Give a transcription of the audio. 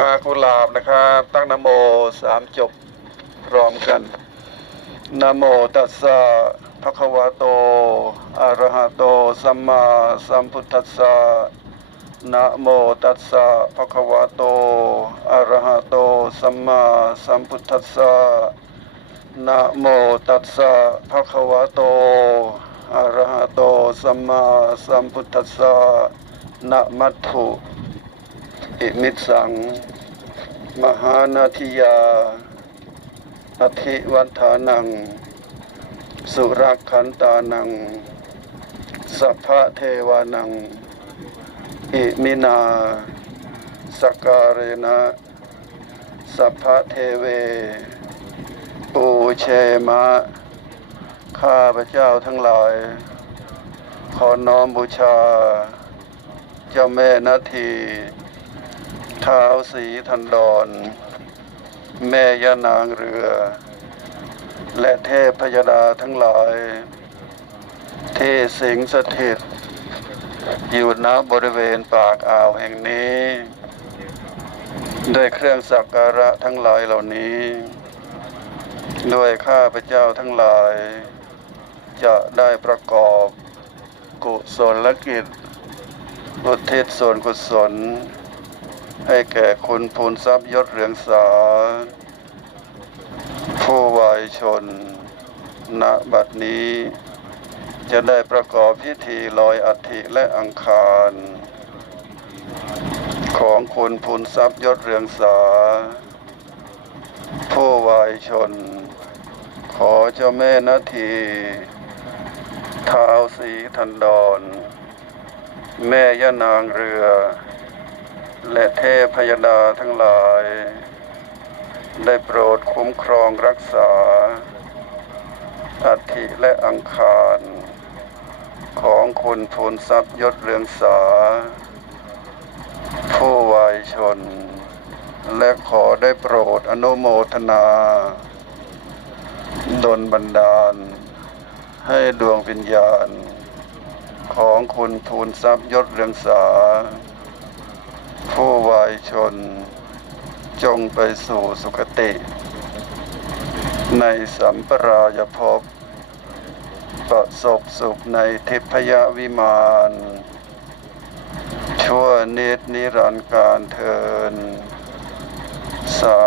อากุหลาบนะครับ ตั้งนโมสามจบพร้อมกันนโมตัสสะภะคะวะโตอะระหะโตสัมมาสัมพุทธัสสะนะโมตัสสะภะคะวะโตอะระหะโตสัมมาสัมพุทธัสสะนะโมตัสสะภะคะวะโตอะระหะโตสัมมาสัมพุทธัสสะนะมัตถุ อิมิตสัง มหานาทิยาอธิวัฏานัง สุรักขันตานัง สัพพะเทวานัง อิมินาสกการณะสัพพะเทเวปูเชมะ ข้าพระเจ้าทั้งหลาย ขอน้อมบูชา เจ้าแม่นาที ท้าวสีทันดอนแม่ยานางเรือ และเทพพยดาทั้งหลายที่สิงสถิต อยู่ณบริเวณปากอ่าวแห่งนี้ ด้วยเครื่องสักการะทั้งหลายเหล่านี้ ด้วยข้าพเจ้าทั้งหลาย จะได้ประกอบกุศลกิจอุทิศส่วนกุศล ให้แก่คุณภูนทรัพย์ยศเรืองสา ผู้วายชน ณ บัดนี้ จะได้ประกอบพิธีลอยอัฐิและอังคาร ของคุณภูนทรัพย์ยศเรืองสา ผู้วายชน ขอเจ้าแม่นาทีท้าวสีทันดอนแม่ย่านางเรือ และเทพพยดาทั้งหลาย ได้โปรดคุ้มครองรักษาอัฐิและอังคาร ของคุณทูลทรัพย์ยศเรืองสา ผู้วายชน และขอได้โปรดอนุโมทนาดลบันดาล ให้ดวงวิญญาณ ของคุณทูลทรัพย์ยศเรืองสา นจงไปสู่สุคติ ในสัมปรายภพประสบสุขในทิพยวิมานชั่วนิดนิรันดร์การเทินสา